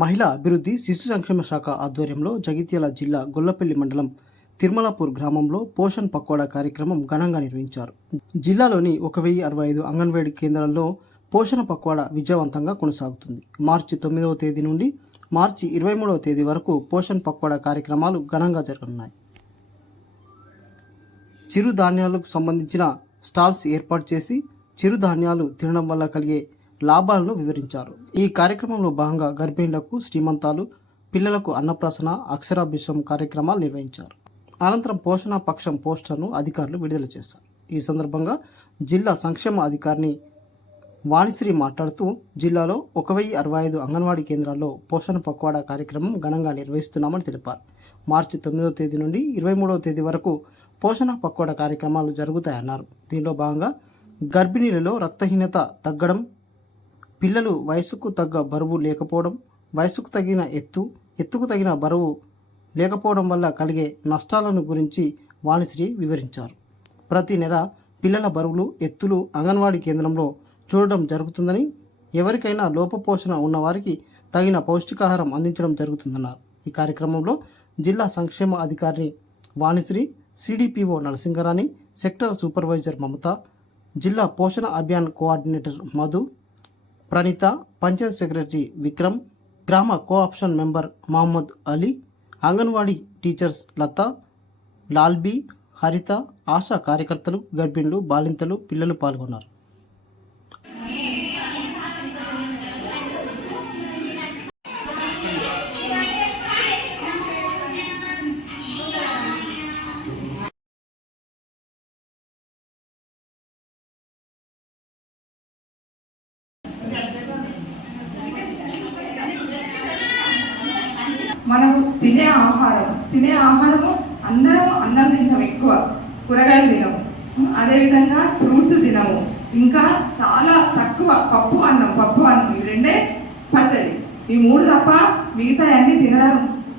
మహిళా అభివృద్ధి శిశు సంక్షేమ శాఖ ఆధ్వర్యంలో జగిత్యాల జిల్లా గొల్లపల్లి మండలం తిరుమలాపూర్ గ్రామంలో పోషణ్ పక్వాడా కార్యక్రమం ఘనంగా నిర్వహించారు. జిల్లాలోని ఒక వెయ్యి అరవై ఐదు అంగన్వాడీ కేంద్రాల్లో పోషణ పక్వాడా విజయవంతంగా కొనసాగుతుంది. మార్చి తొమ్మిదవ తేదీ నుండి మార్చి ఇరవై మూడవ తేదీ వరకు పోషణ్ పక్వాడా కార్యక్రమాలు ఘనంగా జరగనున్నాయి. చిరుధాన్యాలకు సంబంధించిన స్టాల్స్ ఏర్పాటు చేసి చిరుధాన్యాలు తినడం వల్ల కలిగే లాభాలను వివరించారు. ఈ కార్యక్రమంలో భాగంగా గర్భిణులకు శ్రీమంతాలు పిల్లలకు అన్నప్రాసన అక్షరాభ్యాసం కార్యక్రమాలు నిర్వహించారు. అనంతరం పోషణ పక్షం పోస్టర్ను అధికారులు విడుదల చేశారు. ఈ సందర్భంగా జిల్లా సంక్షేమ అధికారిని వాణిశ్రీ మాట్లాడుతూ జిల్లాలో ఒక వెయ్యి అరవై ఐదు అంగన్వాడీ కేంద్రాల్లో పోషణ పక్వాడా కార్యక్రమం ఘనంగా నిర్వహిస్తున్నామని తెలిపారు. మార్చి తొమ్మిదవ తేదీ నుండి ఇరవై మూడవ తేదీ వరకు పోషణ పక్వాడా కార్యక్రమాలు జరుగుతాయన్నారు. దీనిలో భాగంగా గర్భిణీలలో రక్తహీనత తగ్గడం పిల్లలు వయసుకు తగ్గ బరువు లేకపోవడం వయసుకు తగిన ఎత్తు ఎత్తుకు తగిన బరువు లేకపోవడం వల్ల కలిగే నష్టాలను గురించి వాణిశ్రీ వివరించారు. ప్రతి నెల పిల్లల బరువులు ఎత్తులు అంగన్వాడీ కేంద్రంలో చూడడం జరుగుతుందని ఎవరికైనా లోపపోషణ ఉన్నవారికి తగిన పౌష్టికాహారం అందించడం జరుగుతుందన్నారు. ఈ కార్యక్రమంలో జిల్లా సంక్షేమ అధికారిని Vanishri CDPO Narasingarani sector supervisor Mamata జిల్లా పోషణ అభియాన్ కోఆర్డినేటర్ మధు ప్రణీత పంచాయత్ సెక్రటరీ విక్రమ్ గ్రామ co-option member Mohammed Ali anganwadi teachers Latha Lalbi Haritha ASHA కార్యకర్తలు గర్భిణులు బాలింతలు పిల్లలు పాల్గొన్నారు. మనము తినే ఆహారం. తినే ఆహారము అందరం అన్నం తింటాం ఎక్కువ. కూరగాయలు తినము. అదేవిధంగా ఫ్రూట్స్ తినము. ఇంకా చాలా తక్కువ పప్పు అన్నం పప్పు అన్నం. ఈ రెండే పచ్చడి. ఈ మూడు తప్ప మిగతా అన్ని తినడం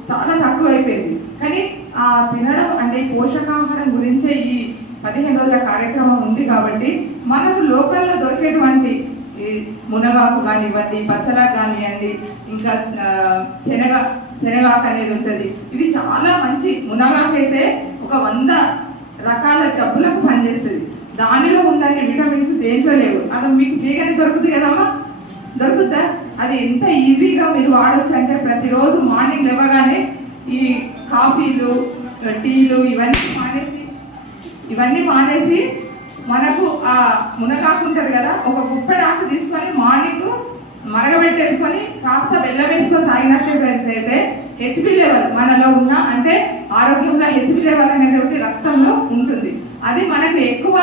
చాలా తక్కువ అయిపోయింది కానీ ఆ తినడం అంటే పోషకాహారం గురించే ఈ పదిహేను రోజుల కార్యక్రమం ఉంది కాబట్టి మనకు లోకల్లో దొరికేటువంటి ఈ మునగాకు కానివ్వండి పచ్చలా కానివ్వండి ఇంకా శనగ శనగాకు అనేది ఉంటుంది. ఇవి చాలా మంచి మునగాకు అయితే ఒక వంద రకాల జబ్బులకు పనిచేస్తుంది. దానిలో ఉన్నన్ని విటమిన్స్ దేంట్లో లేవు. అది మీకు ఫ్రీగానే దొరుకుతుంది కదమ్మా దొరుకుతుందా అది ఎంత ఈజీగా మీరు వాడచ్చు అంటే ప్రతిరోజు మార్నింగ్ లేవగానే ఈ కాఫీలు టీలు ఇవన్నీ మానేసి ఇవన్నీ మానేసి మనకు ఆ మునగాకు ఉంటుంది కదా ఒక గుప్పెడాకు తీసుకొని మార్నింగ్ మరగబెట్టేసుకొని కాస్త బెల్లం వేసుకొని తాగినట్లయితే హెచ్బి లెవెల్ మనలో ఉన్న అంటే ఆరోగ్యంగా హెచ్బి లెవెల్ అనేది ఒకటి రక్తంలో ఉంటుంది. అది మనకు ఎక్కువ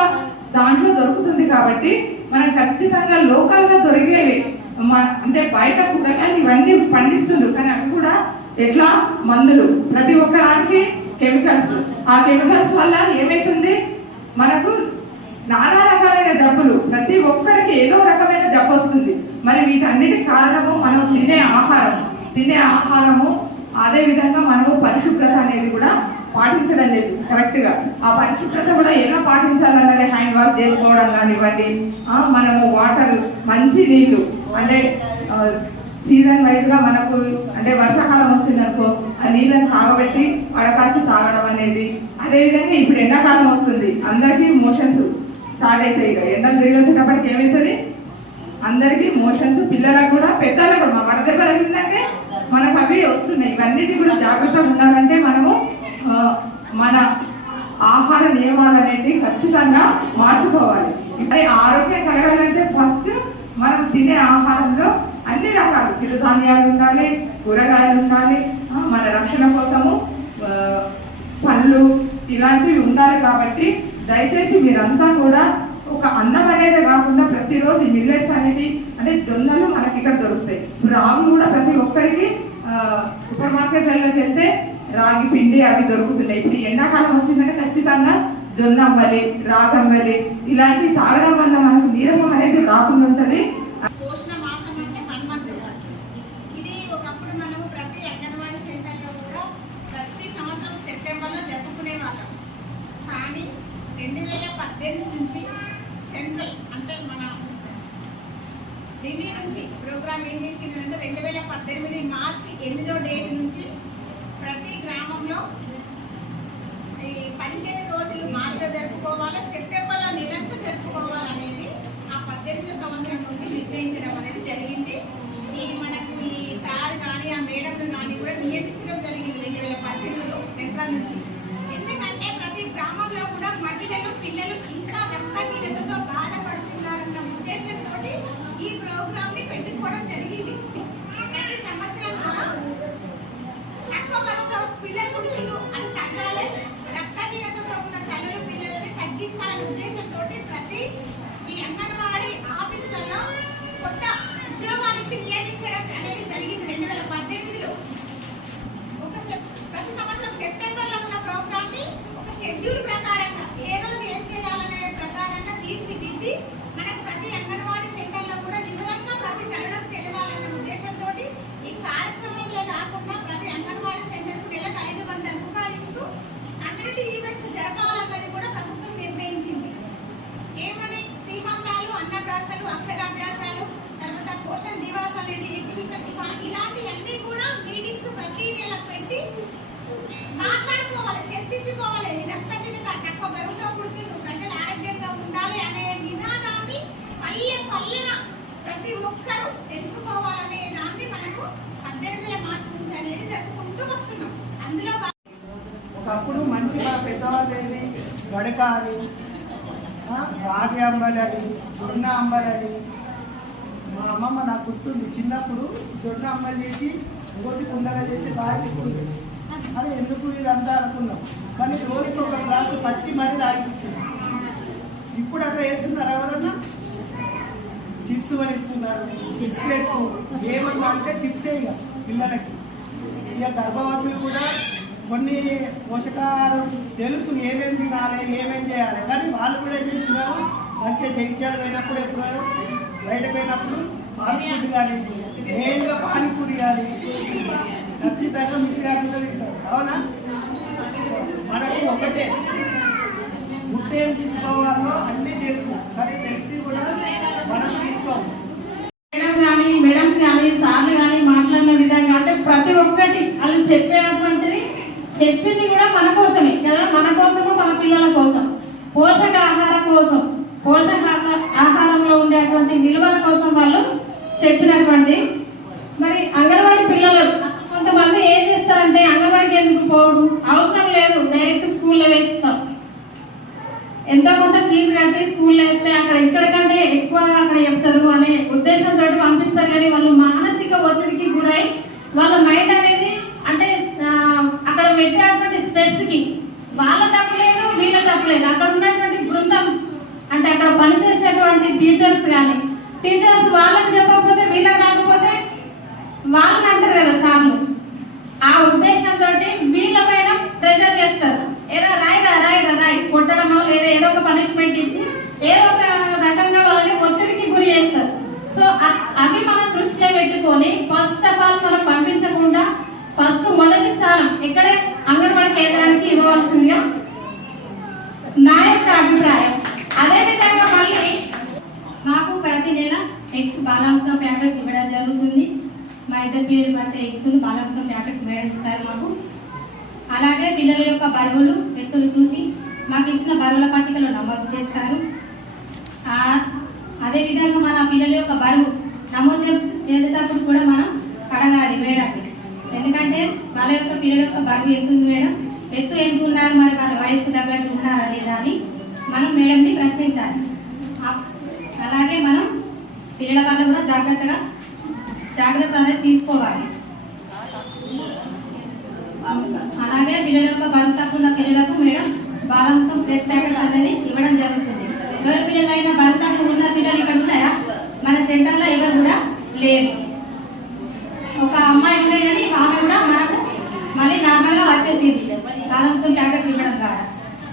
దాంట్లో దొరుకుతుంది కాబట్టి మనం ఖచ్చితంగా లోకల్గా దొరికేవి మ- అంటే బయట కూరగాయలు ఇవన్నీ పండిస్తుండ్రు. కానీ అవి కూడా ఎట్లా? మందులు. ప్రతి ఒక్క దానికి కెమికల్స్ ఆ కెమికల్స్ వల్ల ఏమైతుంది? మనకు నానా రకాలైన జబ్బులు. ప్రతి ఒక్కరికి ఏదో రకమైన జబ్బు వస్తుంది. మరి వీటన్నిటి కారణము మనం తినే ఆహారం. తినే ఆహారము అదే విధంగా మనము పరిశుభ్రత అనేది కూడా పాటించడం లేదు. కరెక్ట్గా. ఆ పరిశుభ్రత కూడా ఎలా పాటించాలన్నది హ్యాండ్ వాష్ చేసుకోవడం కానివ్వండి ఆ, మనము వాటర్ మంచి నీళ్ళు. అంటే సీజన్ వైజ్గా మనకు అంటే వర్షాకాలం వచ్చిందనుకో ఆ నీళ్ళని కాగబెట్టి వడకాల్చి తాగడం అనేది. అదే విధంగా ఇప్పుడు ఎండాకాలం వస్తుంది. అందరికీ మోషన్స్. స్టార్ట్ అవుతాయి ఇక. ఎండలు తిరిగి వచ్చేటప్పటికి ఏమవుతుంది అందరికీ మోషన్స్ పిల్లలకు కూడా పెద్దలకు కూడా మా వడదెబ్బ తగిలిందంటే మనకు అవి వస్తున్నాయి. ఇవన్నిటి కూడా జాగ్రత్తగా ఉండాలంటే మనము మన ఆహార నియమాలు అనేటివి ఖచ్చితంగా మార్చుకోవాలి. మరి ఆరోగ్యం కలగాలంటే ఫస్ట్ మనం తినే ఆహారంలో అన్ని రకాలు చిరుధాన్యాలు ఉండాలి కూరగాయలు ఉండాలి మన రక్షణ కోసము పళ్ళు ఇలాంటివి ఉండాలి కాబట్టి దయచేసి మీరంతా కూడా ఒక అన్నం అనేది కాకుండా ప్రతిరోజు మిల్లెట్స్ అనేది అంటే జొన్నలు మనకి ఇక్కడ దొరుకుతాయి. రాగులు కూడా ప్రతి ఒక్కరికి సూపర్ మార్కెట్లలోకి వెళ్తే రాగి పిండి అవి దొరుకుతున్నాయి. ఇప్పుడు ఎండాకాలం వచ్చిందంటే ఖచ్చితంగా జొన్న అవ్వాలి రాగంబలి ఇలాంటివి తాగడం వల్ల మనకు నీరసం అనేది రాకుండా ఉంటుంది. పోషణ మాసం అంటే ఇది ఒకప్పుడు మనము ప్రతి అంగన్వాడీ సెంటర్లో కూడా ప్రతి సంవత్సరం సెప్టెంబర్లో జరుపుకునే వాళ్ళం కానీ రెండు వేల పద్దెనిమిది నుంచి సెంట్రల్ అంటే మన ఢిల్లీ నుంచి ప్రోగ్రామ్ ఏం చేసిందంటే రెండు వేల పద్దెనిమిది మార్చి ఎనిమిదో డేట్ నుంచి ప్రతి గ్రామంలో ఈ పదిహేను రోజులు మార్చిలో జరుపుకోవాలి సెప్టెంబర్లో నిరంతరం జరుపుకోవాలనేది ఆ పద్దెనిమిది సంవత్సరం నుండి నిర్ణయించడం అనేది జరిగింది. ఈ మనకు ఈ సార్ కానీ ఆ మేడంను కానీ కూడా నియమించడం జరిగింది రెండు వేల పద్దెనిమిదిలో సెంట్రల్ నుంచి. ఎందుకంటే ప్రతి గ్రామంలో కూడా మహిళలు పిల్లలు ఇంకా రక్తహీనతతో బాధపడుతున్నారన్న ఉద్దేశంతో ఈ ప్రోగ్రామ్ని పెట్టుకోవడం జరిగింది ప్రతి సంవత్సరం కూడా తక్కువ బరువుతో పిల్లలు పుట్టిన అది తగ్గాలి రక్తహీనతతో ఉన్న తల్లులు పిల్లలని తగ్గించాలనే ఉద్దేశంతో ప్రతి ఈ అంగన్వాడీ ఆఫీసులలో కొత్త ఉద్యోగాలు ఇచ్చి నియమించడం అనేది జరిగింది రెండు వేల పద్దెనిమిదిలో ఒక సెప్- ప్రతి సంవత్సరం సెప్టెంబర్లో ఉన్న ప్రోగ్రామ్ని ఒక షెడ్యూల్ ప్రకారంగా ఏ రోజు ఏం చేయాలనే ప్రకారంగా తీర్చిదిద్ది మనకు ప్రతి అంగన్వాడీ సెంటర్లో కూడా వివరంగా ప్రతి తల్లులకు తెలియాలనే ఉద్దేశంతో ఈ కార్యక్రమంలో కాకుండా ప్రతి అంగన్వాడీ సెంటర్కు నెలకు ఐదు వందల రూపాయలు ఇస్తూ ఈవెంట్స్ జరపాలన్నది కూడా ప్రభుత్వం నిర్ణయించింది. ఏమని శ్రీమంతాలు అన్నప్రాసలు అక్షరాభ్యాసాలు తర్వాత పోషణ దివాస్ అనేది శిశుశక్తి ఇలాంటివన్నీ కూడా మీటింగ్స్ ప్రతి నెల పెట్టి మాట్లాడుకోవాలి చర్చించుకోవాలి. ఎంత తక్కువ పెరుగుతాం పుడుతుంది ప్రజలు ఆరోగ్యంగా ఉండాలి అనే నినాదాన్ని పల్లె పల్లెన ప్రతి ఒక్కరూ తెలుసుకోవాలనే దాన్ని మనకు పద్దెనిమిది మార్చి నుంచి అనేది జరుపుకుంటూ వస్తున్నాం అందులో భా- ఒకప్పుడు ఏదోదేది పెద్దవాళ్ళు ఏది గడక అని రాగి జొన్న అంబలి మా అమ్మమ్మ నాకు గుర్తుంది చిన్నప్పుడు జొన్న అంబలి చేసి రోజు కుండగా చేసి తాగిస్తుంది అని ఎందుకు ఇదంతా అనుకున్నాం? కానీ రోజుకి ఒక గ్లాసు పట్టి మరీ తాగిపించింది ఇప్పుడు అట్లా వేస్తున్నారు ఎవరన్నా? చిప్స్ కొని ఇస్తున్నారు బిస్కెట్స్ ఏమన్నా అంటే చిప్సే ఇక పిల్లలకి. ఇక గర్భవతులు కూడా కొన్ని పోషకాలు తెలుసు ఏమేమి తినాలి ఏమేం చేయాలి. కానీ వాళ్ళు కూడా ఏం చేస్తున్నారు? మంచిగా జగిత్యాలు పోయినప్పుడు ఎప్పుడో బయట పోయినప్పుడు ఫాస్ట్ ఫుడ్ కానీ మెయిన్గా పానీపూరి కానీ ఖచ్చితంగా మిస్ కాకుండా తింటారు. అవునా? మనకు ఒకటే. ఫుడ్ ఏం తీసుకోవాలో అన్నీ తెలుసు. కానీ తెలిసి కూడా మనం తీసుకోవాలి మేడం కానీ మేడమ్స్ కానీ సార్లు కానీ మాట్లాడిన విధంగా అంటే ప్రతి ఒక్కటి వాళ్ళు చెప్పేటువంటిది చెప్పింది కూడా మన కోసమే కదా? మన కోసము మన పిల్లల కోసం? పోషకాహార కోసం పోషకాహార ఆహారంలో ఉండేటువంటి విలువల కోసం వాళ్ళు చెప్పినటువంటి మరి అంగన్వాడీ పిల్లలు కొంతమంది ఏం చేస్తారంటే అంగన్వాడికి ఎందుకు పోవడం? అవసరం లేదు డైరెక్ట్ స్కూల్లో వేస్తాం. ఎంతో కొంత ఫీజు కట్టి స్కూల్లో వేస్తే అక్కడ ఇక్కడ కంటే ఎక్కువ అక్కడ చెప్తారు అనే ఉద్దేశంతో పంపిస్తారు కానీ వాళ్ళు మానసిక ఒత్తిడికి గురై వాళ్ళ మైండ్ అనేది అంటే ఆ, అక్కడ పెట్టేటువంటి స్ట్రెస్కి వాళ్ళ తప్పలేదు వీళ్ళ తప్పలేదు అక్కడ ఉన్నటువంటి బృందం అంటే అక్కడ పనిచేసేటువంటి టీచర్స్ కానీ టీచర్స్ వాళ్ళకి చెప్పకపోతే వీళ్ళకి రాకపోతే వాళ్ళని అంటారు కదా సార్లు ఆ ఉద్దేశంతో వీళ్ళ పైన ప్రెజర్ చేస్తారు ఏదో రాయిరా రాయిరా రాయి కొట్టడమో లేదా ఏదో ఒక పనిష్మెంట్ ఇచ్చి ఏదో ఒక రకంగా వాళ్ళని ఒత్తిడికి గురి చేస్తారు సో అ- అవి మనం దృష్టిలో పెట్టుకొని ఫస్ట్ ఆఫ్ ఆల్ మనం పంపించకుండా ఫస్ట్ మొదటి స్థానం ఇక్కడే అంగన్వాడీ కేంద్రానికి ఇవ్వవలసిందిగా నా యొక్క అభిప్రాయం అదే విధంగా మళ్ళీ మాకు ప్రతి నెల ఎగ్స్ బాలాంతం ప్యాకెట్స్ ఇవ్వడం జరుగుతుంది మా ఇద్దరు పిల్లలకు వచ్చే ఎగ్స్ బాలాంతం ఇస్తారు మాకు. అలాగే పిల్లల యొక్క బరువులు ఎత్తులు చూసి మాకు ఇచ్చిన బరువుల పట్టికలో నమోదు చేస్తారు. అదేవిధంగా మన పిల్లల యొక్క బరువు నమోదు చేసి చేసేటప్పుడు కూడా మనం అడగాలి మేడంకి ఎందుకంటే వాళ్ళ యొక్క పిల్లల యొక్క బరువు ఎంత ఉంది మేడం? ఎత్తు ఎంత ఉన్నారు మరి వాళ్ళ వయసుకు తగ్గట్టు ఉన్నారా లేదా అని మనం మేడంని ప్రశ్నించాలి. అలాగే మనం పిల్లల పట్ల కూడా జాగ్రత్తగా జాగ్రత్త అనేది తీసుకోవాలి. అలాగే పిల్లల యొక్క బరువు తక్కువ ఉన్న పిల్లలకు మేడం బాలంకం ప్లస్ ప్యాకెట్స్ అనేది ఇవ్వడం జరుగుతుంది. ఎవరి పిల్లలైనా బరువు తక్కువ ఉన్న పిల్లలు ఇక్కడ ఉన్నారా? మన సెంటర్లో ఎవరు కూడా లేరు. ఒక అమ్మాయి ఉండే కానీ ఆమె కూడా మనకు మళ్ళీ నార్మల్గా వచ్చేసింది. బాలంకం ప్యాకెట్స్ ఇవ్వడం ద్వారా.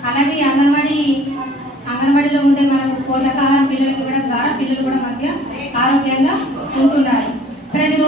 అలాగే అంగన్వాడి అంగన్వాడీ అంగన్వాడీలో ఉండే మనకు పోషకాహారం పిల్లలకు ఇవ్వడం ద్వారా పిల్లలు కూడా మంచిగా ఆరోగ్యంగా ఉంటున్నారు. ప్రతిరోజు